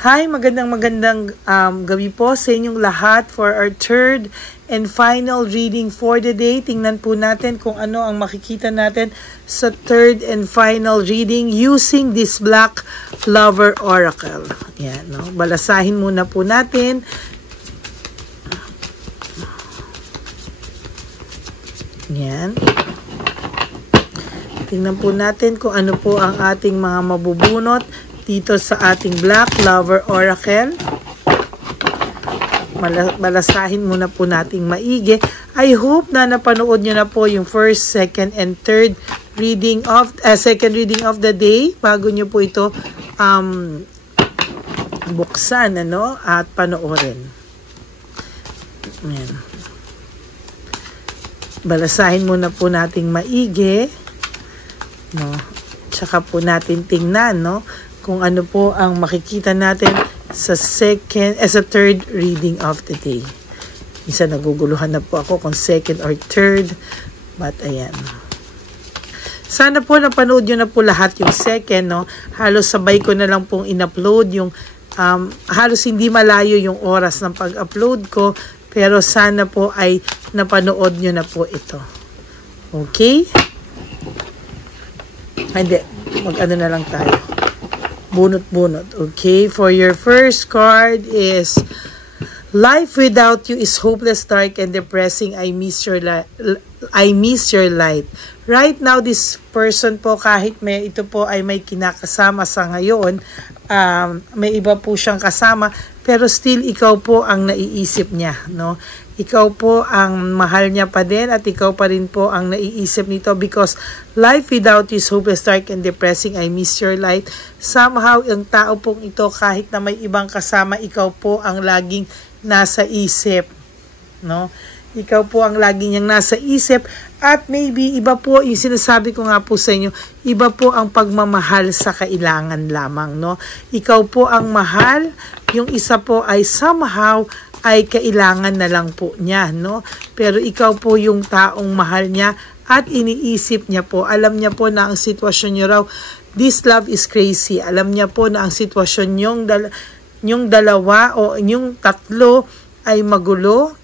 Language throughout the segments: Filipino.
Hi, magandang gabi po sa inyong lahat for our third and final reading for the day. Tingnan po natin kung ano ang makikita natin sa third and final reading using this Black Lover Oracle. Yan, no? Balasahin muna po natin. Yan. Tingnan po natin kung ano po ang ating mga mabubunot dito sa ating Black Lover Oracle. Balasahin muna po nating maigi. I hope na napanood nyo na po yung first, second, and third reading of the day bago nyo po ito buksan at panoorin. Ayan. Balasahin muna po nating maigi. No? Tsaka po natin tingnan, kung ano po ang makikita natin sa third reading of the day. Minsan naguguluhan na po ako kung second or third, but ayan. Sana po napanood nyo na po lahat yung second, Halos sabay ko na lang pong in-upload yung, halos hindi malayo yung oras ng pag-upload ko, pero sana po ay napanood nyo na po ito. Okay? Hindi, mag-ano na lang tayo. Bunot-bunot. Okay, for your first card is life without you is hopeless, dark, and depressing. I miss your light. Right now, this person po, kahit ito po ay may kinakasama sa ngayon, may iba po siyang kasama, pero still ikaw po ang naiisip niya, Ikaw po ang mahal niya pa din at ikaw pa rin po ang naiisip nito because life without you is hopeless, dark, and depressing. I miss your light. Somehow, ang tao pong ito, kahit na may ibang kasama, ikaw po ang laging nasa isip, Ikaw po ang laging niyang nasa isip at maybe iba po, yung sinasabi ko nga po sa inyo, iba po ang pagmamahal sa kailangan lamang, Ikaw po ang mahal, yung isa po ay somehow ay kailangan na lang po niya, Pero ikaw po yung taong mahal niya at iniisip niya po. Alam niya po na ang sitwasyon niyo raw, this love is crazy. Alam niya po na ang sitwasyon yung dalawa o yung tatlo ay magulo.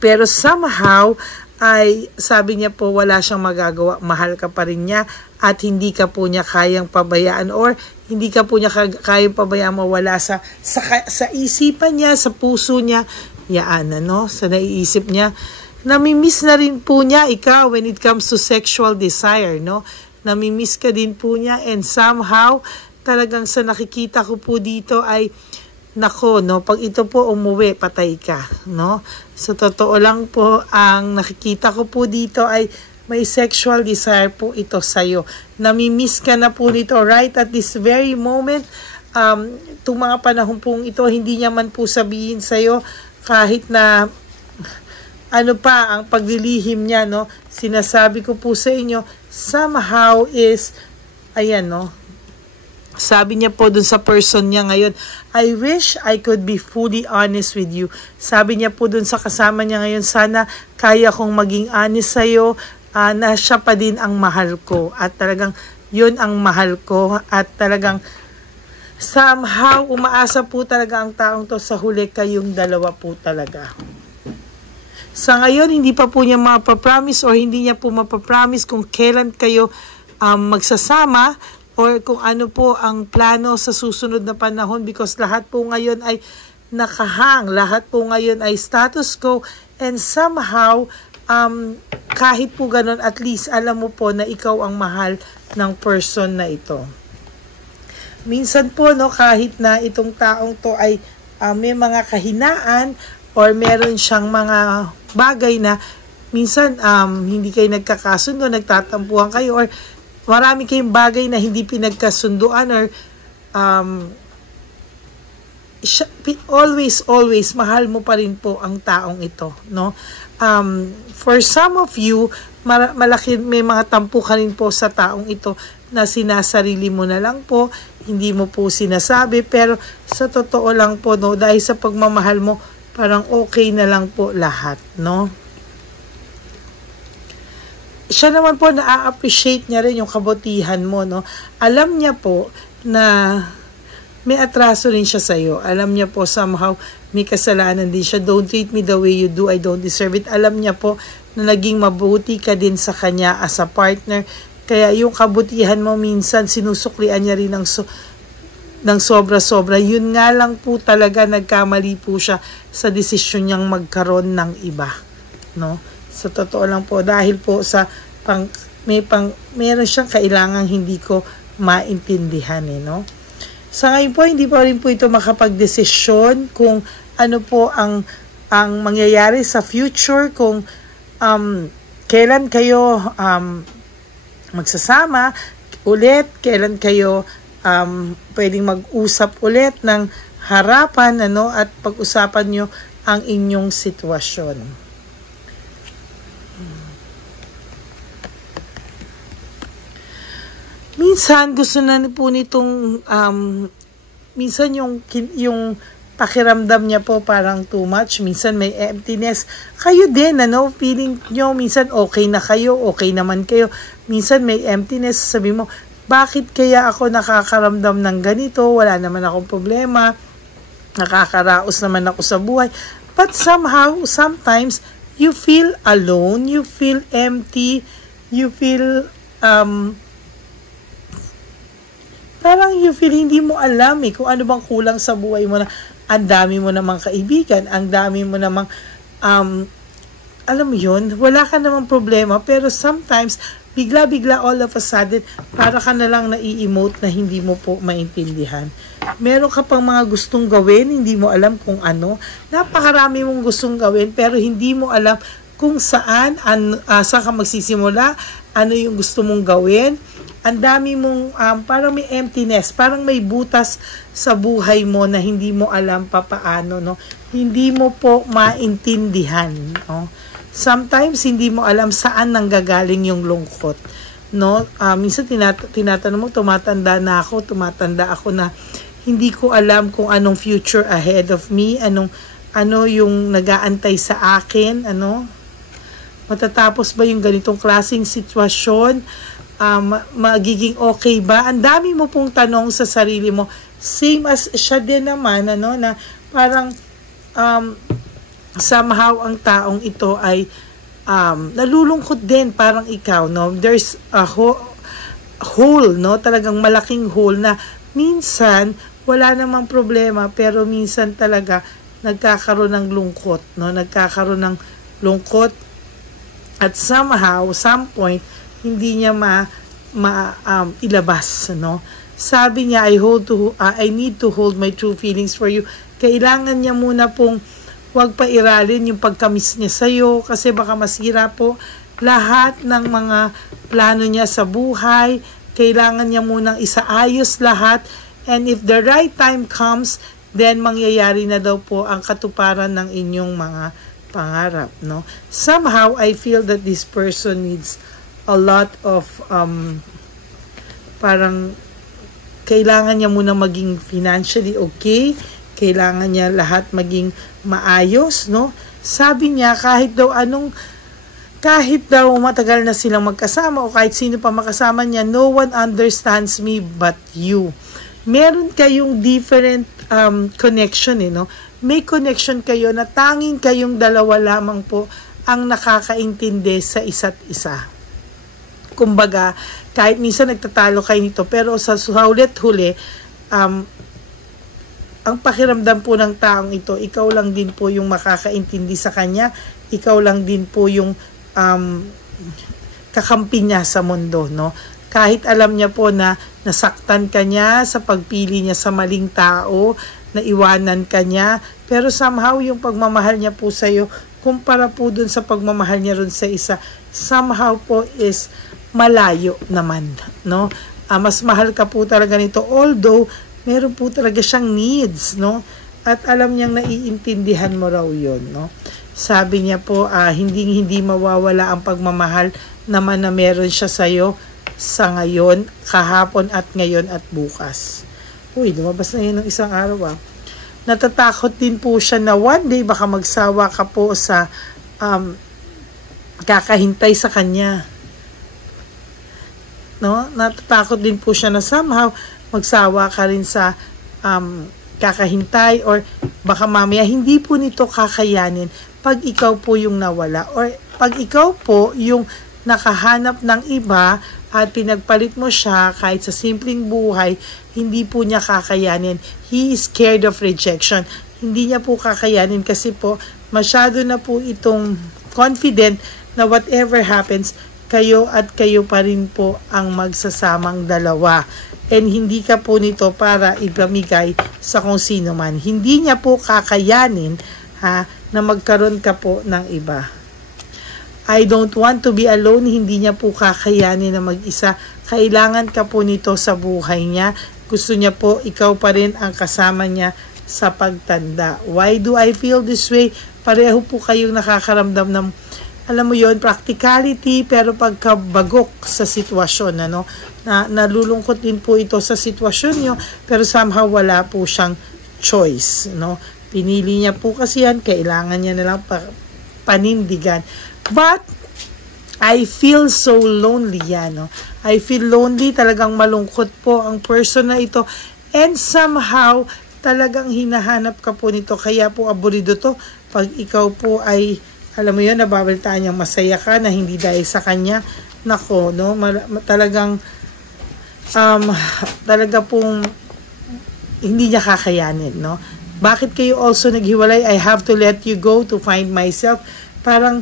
Pero somehow ay sabi niya po wala siyang magagawa. Mahal ka pa rin niya at hindi ka po niya kayang pabayaan or hindi ka po niya kayang pabayaan mawala sa isipan niya, sa puso niya, sa naiisip niya. Namimiss na rin po niya ikaw when it comes to sexual desire, Namimiss ka din po niya and somehow talagang sa nakikita ko po dito ay pag ito po umuwi, patay ka, So totoo lang po ang nakikita ko po dito ay may sexual desire po ito sa'yo. Namimiss ka na po nito right at this very moment. Itong mga panahon pong ito, hindi niya man po sabihin sa'yo kahit na ano pa ang paglilihim niya, Sinasabi ko po sa inyo, somehow is, ayan, Sabi niya po dun sa person niya ngayon, I wish I could be fully honest with you. Sabi niya po dun sa kasama niya ngayon, sana kaya kong maging honest sa'yo, na siya pa din ang mahal ko. At talagang yun ang mahal ko. At talagang somehow umaasa po talaga ang taong to sa huli kayong dalawa po talaga. Sa ngayon, hindi pa po niya mapapromise or hindi niya po mapapromise kung kailan kayo magsasama or kung ano po ang plano sa susunod na panahon because lahat po ngayon ay nakahang, lahat po ngayon ay status quo and somehow kahit po ganun, at least alam mo po na ikaw ang mahal ng person na ito. Minsan po, kahit na itong taong to ay may mga kahinaan or meron siyang mga bagay na minsan hindi kayo nagkakasundo, nagtatampuhan kayo or marami kayong bagay na hindi pinagkasunduan or always mahal mo pa rin po ang taong ito, For some of you, malaki may mga tampukan rin po sa taong ito na sinasarili mo na lang po, hindi mo po sinasabi, pero sa totoo lang po, dahil sa pagmamahal mo, parang okay na lang po lahat, siya naman po na-appreciate niya rin yung kabutihan mo, Alam niya po na may atraso rin siya sa'yo. Alam niya po somehow may kasalanan din siya. Don't treat me the way you do, I don't deserve it. Alam niya po na naging mabuti ka din sa kanya as a partner. Kaya yung kabutihan mo minsan sinusuklian niya rin ng sobra-sobra. Yun nga lang po talaga nagkamali po siya sa desisyon niyang magkaroon ng iba. No? Sa totoo lang po, dahil po sa meron siyang kailangang hindi ko maintindihan. No? Sa ngayon po, hindi pa rin po ito makapag-desisyon kung ano po ang mangyayari sa future, kung kailan kayo magsasama ulit, kailan kayo pwedeng mag-usap ulit ng harapan, at pag-usapan nyo ang inyong sitwasyon. Minsan gusto na po nitong minsan yung pakiramdam niya po parang too much, minsan may emptiness. Kayo din, feeling nyo minsan okay na kayo, okay naman kayo, minsan may emptiness. Sabi mo, bakit kaya ako nakakaramdam ng ganito? Wala naman akong problema, nakakaraos naman ako sa buhay. But somehow, sometimes you feel alone, you feel empty, you feel parang you feel hindi mo alam kung ano bang kulang sa buhay mo, na ang dami mo namang kaibigan, ang dami mo namang alam mo yun, wala ka namang problema, pero sometimes bigla-bigla all of a sudden para ka na lang nai-emote na hindi mo po maintindihan. Meron ka pang mga gustong gawin, hindi mo alam kung ano. Napakarami mong gustong gawin pero hindi mo alam kung saan ka magsisimula, ano yung gusto mong gawin. Ang dami mong, parang may emptiness, parang may butas sa buhay mo na hindi mo alam papaano, no? Hindi mo po maintindihan, no? Sometimes, hindi mo alam saan nanggagaling yung lungkot, no? Minsan, tinatanong mo, tumatanda ako na hindi ko alam kung anong future ahead of me, ano yung nag-aantay sa akin, matatapos ba yung ganitong klaseng sitwasyon, magiging okay ba? Ang dami mo pong tanong sa sarili mo. Same as siya din naman, na parang somehow ang taong ito ay nalulungkot din, parang ikaw, no? There's a hole, no? Talagang malaking hole na minsan wala namang problema, pero minsan talaga nagkakaroon ng lungkot, no? Nagkakaroon ng lungkot at somehow, some point, hindi niya ilabas, no? Sabi niya, I need to hold my true feelings for you. Kailangan niya muna pong huwag pa iralin yung pagkamis niya sa'yo, kasi baka masira po lahat ng mga plano niya sa buhay. Kailangan niya munang isaayos lahat, and if the right time comes, then mangyayari na daw po ang katuparan ng inyong mga pangarap, no? Somehow, I feel that this person needs a lot of parang kailangan niya muna maging financially okay, kailangan niya lahat maging maayos, no? Sabi niya kahit daw matagal na silang magkasama o kahit sino pa makasama niya, no one understands me but you. Meron kayong different connection, no? May connection kayo na tanging kayong dalawa lamang po ang nakakaintindi sa isa't isa. Kumbaga, kahit minsan nagtatalo kayo nito, pero sa huli, ang pakiramdam po ng taong ito, ikaw lang din po yung makakaintindi sa kanya, ikaw lang din po yung kakampi niya sa mundo, no? Kahit alam niya po na nasaktan ka niya sa pagpili niya sa maling tao, naiwanan ka niya, pero somehow yung pagmamahal niya po sa'yo, kumpara po dun sa pagmamahal niya rin sa isa, somehow po is malayo naman, no? Mas mahal ka po talaga nito, although meron po talaga siyang needs, no? At alam niyang naiintindihan mo raw yun, no? Sabi niya po, hindi mawawala ang pagmamahal naman na meron siya sa'yo sa ngayon, kahapon at ngayon at bukas. Uy, lumabas na yun ng isang araw, Natatakot din po siya na one day baka magsawa ka po sa kakahintay sa kanya. No? Natatakot din po siya na somehow magsawa ka rin sa kakahintay, or baka mamaya hindi po nito kakayanin pag ikaw po yung nawala, or pag ikaw po yung nakahanap ng iba at pinagpalit mo siya kahit sa simpleng buhay, hindi po niya kakayanin. He is scared of rejection. Hindi niya po kakayanin kasi po masyado na po itong confident na whatever happens, kayo at kayo pa rin po ang magsasamang dalawa. And hindi ka po nito para ipamigay sa kung sino man. Hindi niya po kakayanin na magkaroon ka po ng iba. I don't want to be alone. Hindi niya po kakayanin na mag-isa. Kailangan ka po nito sa buhay niya. Gusto niya po ikaw pa rin ang kasama niya sa pagtanda. Why do I feel this way? Pareho po kayong nakakaramdam ng, alam mo yon, practicality, pero pagkabagok sa sitwasyon, ano? Na nalulungkot din po ito sa sitwasyon niyo, pero somehow wala po siyang choice, no? Pinili niya po kasi yan, kailangan niya na lang panindigan. But I feel so lonely yan, no? I feel lonely, talagang malungkot po ang person na ito, and somehow talagang hinahanap ka po nito, kaya po aburido to pag ikaw po ay, alam mo yun, nababalitaan niyang masaya ka na hindi dahil sa kanya. Nako, no? Talagang talaga pong hindi niya kakayanin, no? Bakit kayo also naghiwalay? I have to let you go to find myself. Parang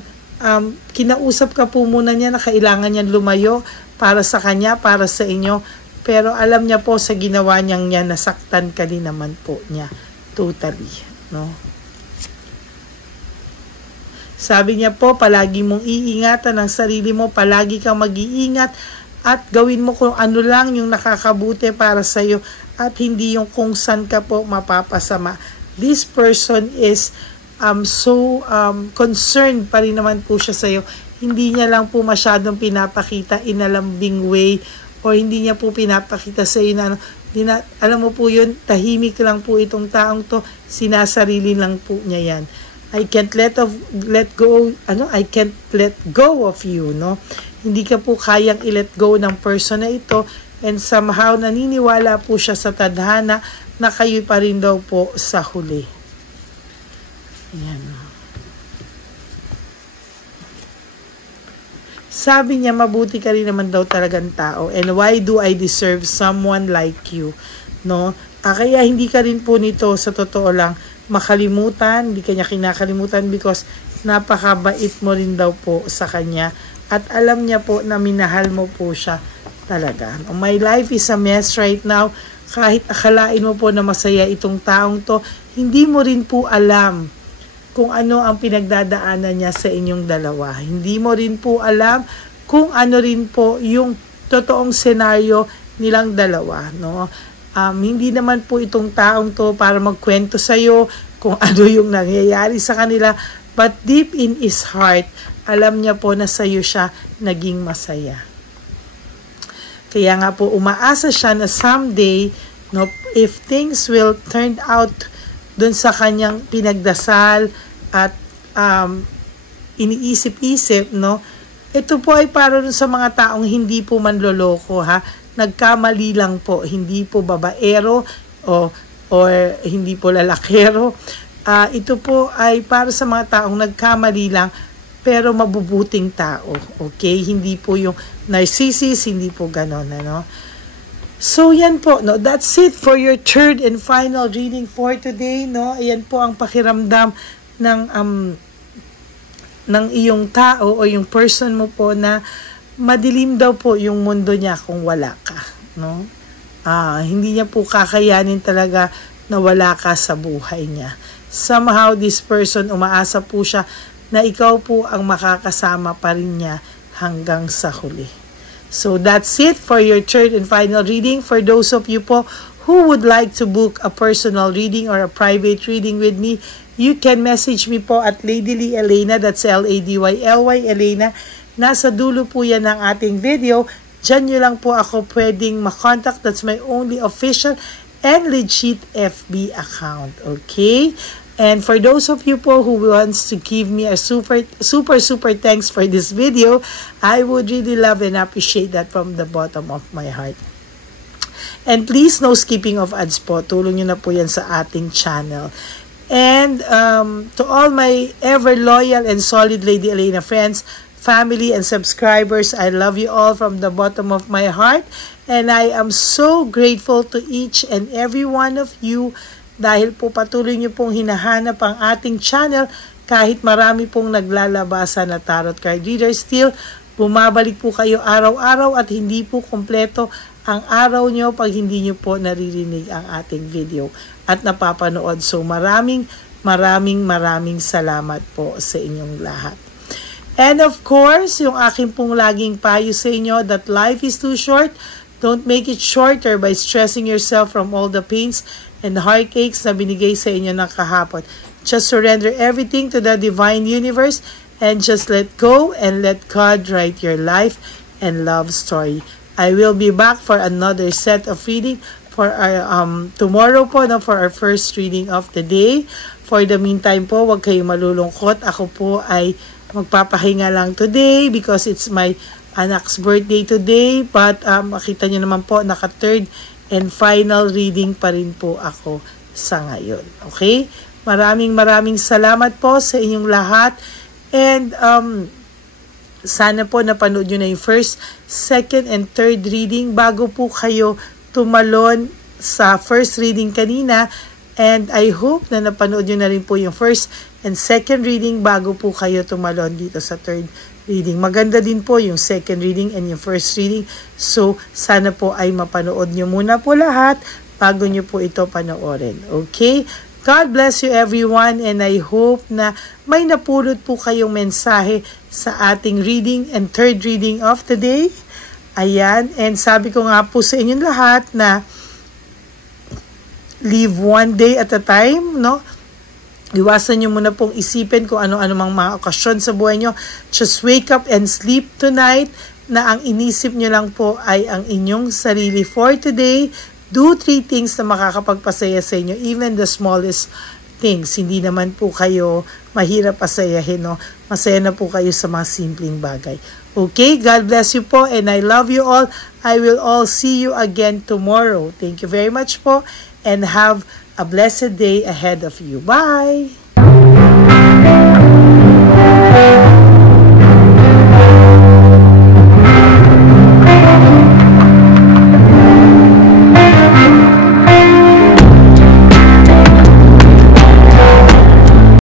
kinausap ka po muna niya na kailangan niyan lumayo para sa kanya, para sa inyo. Pero alam niya po sa ginawa niyang niya, nasaktan ka din naman po niya. Totally, no? Sabi niya po, palagi mong iingatan ang sarili mo, palagi kang mag-iingat at gawin mo kung ano lang yung nakakabuti para sa iyo at hindi yung kung saan ka po mapapasama. This person is so concerned pa rin naman po siya sa iyo. Hindi niya lang po masyadong pinapakita in a lambing way, o hindi niya po pinapakita sa iyo na ano, alam mo po yun, tahimik lang po itong taong to, sinasarili lang po niya yan. I can't let go of you, no? Hindi ka po kayang i-let go ng person na ito, and somehow naniniwala po siya sa tadhana na kayo pa rin daw po sa huli. Ayan. Sabi niya, mabuti ka rin naman daw talagang tao, and why do I deserve someone like you, no? Kaya hindi ka rin po nito sa totoo lang makalimutan, hindi kanya kinakalimutan because napakabait mo rin daw po sa kanya at alam niya po na minahal mo po siya talaga. My life is a mess right now. Kahit akalain mo po na masaya itong taong to, hindi mo rin po alam kung ano ang pinagdadaanan niya sa inyong dalawa. Hindi mo rin po alam kung ano rin po yung totoong senaryo nilang dalawa, no? Hindi naman po itong taong to para magkwento sa'yo kung ano yung nangyayari sa kanila. But deep in his heart, alam niya po na sa'yo siya naging masaya. Kaya nga po, umaasa siya na someday, no, if things will turn out dun sa kanyang pinagdasal at iniisip-isip, no, ito po ay para dun sa mga taong hindi po manloloko, ha? Nagkamali lang po, hindi po babaero or hindi po lalakero. Ito po ay para sa mga taong nagkamali lang pero mabubuting tao. Okay? Hindi po yung narcissist, hindi po ganon, ano? So yan po, no? That's it for your third and final reading for today, no? Ayan po ang pakiramdam ng iyong tao o yung person mo po na madilim daw po yung mundo niya kung wala ka, no? Hindi niya po kakayanin talaga na wala ka sa buhay niya. Somehow, this person, umaasa po siya na ikaw po ang makakasama pa rin niya hanggang sa huli. So, that's it for your third and final reading. For those of you po who would like to book a personal reading or a private reading with me, you can message me po at Ladyly Elena, that's Ladyly Elena. Nasa dulo po yan ng ating video. Diyan nyo lang po ako pwedeng makontact. That's my only official and legit FB account. Okay? And for those of you po who wants to give me a super thanks for this video, I would really love and appreciate that from the bottom of my heart. And please, no skipping of ads po. Tulong nyo na po yan sa ating channel. And to all my ever loyal and solid Lady Elena friends, family, and subscribers, I love you all from the bottom of my heart. And I am so grateful to each and every one of you dahil po patuloy nyo pong hinahanap ang ating channel kahit marami pong naglalabasa na tarot card reader. Still, bumabalik po kayo araw-araw at hindi po kompleto ang araw nyo pag hindi nyo po naririnig ang ating video at napapanood. So maraming salamat po sa inyong lahat. And of course, yung aking pong laging payo sa inyo that life is too short. Don't make it shorter by stressing yourself from all the pains and heartaches na binigay sa inyo ng kahapon. Just surrender everything to the divine universe and just let go and let God write your life and love story. I will be back for another set of reading for our tomorrow po, no, for our first reading of the day. For the meantime po, wag kayong malulungkot. Ako po ay magpapahinga lang today because it's my anak's birthday today. But makita nyo naman po, naka-third and final reading pa rin po ako sa ngayon. Okay? Maraming salamat po sa inyong lahat. And sana po napanood nyo na yung first, second, and third reading bago po kayo tumalon sa first reading kanina. And I hope na napanood nyo na rin po yung first and second reading bago po kayo tumalon dito sa third reading. Maganda din po yung second reading and yung first reading. So, sana po ay mapanood nyo muna po lahat bago nyo po ito panoorin. Okay? God bless you everyone, and I hope na may napulot po kayong mensahe sa ating reading and third reading of the day. Ayan, and sabi ko nga po sa inyong lahat na live one day at a time, no? Iwasan nyo muna pong isipin kung ano-ano mang mga okasyon sa buhay nyo. Just wake up and sleep tonight na ang inisip nyo lang po ay ang inyong sarili for today. Do 3 things na makakapagpasaya sa inyo, even the smallest things. Hindi naman po kayo mahirap pasayahin, no? Masaya na po kayo sa mga simpleng bagay. Okay, God bless you po, and I love you all. I will all see you again tomorrow. Thank you very much po, and have a blessed day ahead of you. Bye!